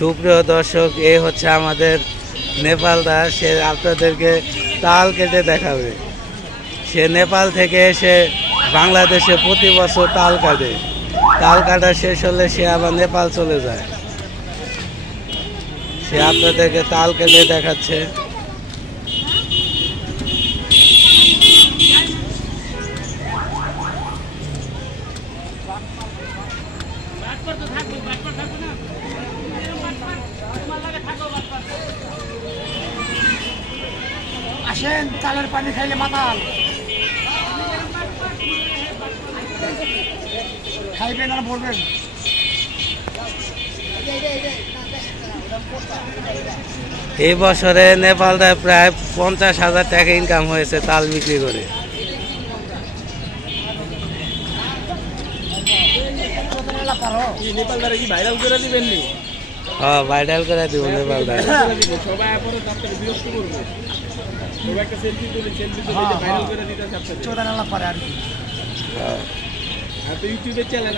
সুপ্রিয় দর্শক, এই হচ্ছে আমাদের নেপালদা। সে আপনাদেরকে তাল কেটে দেখাবে। সে নেপাল থেকে এসে বাংলাদেশে প্রতি বছর তাল কাটে। তাল কাটা শেষ হলে সে আবার নেপাল চলে যায়। সে আপনাদেরকে তাল কেটে দেখাচ্ছে। আসেন, চালের পানি খাইলে মাতাল খাইবেন আর বলবেন। এই বছরে নেপালটা প্রায় 50,000 টাকা ইনকাম হয়েছে তাল বিক্রি করে। হ্যাঁ, ভাইরাল করে দিব নেপালটা। ইউটিউবে চ্যানেল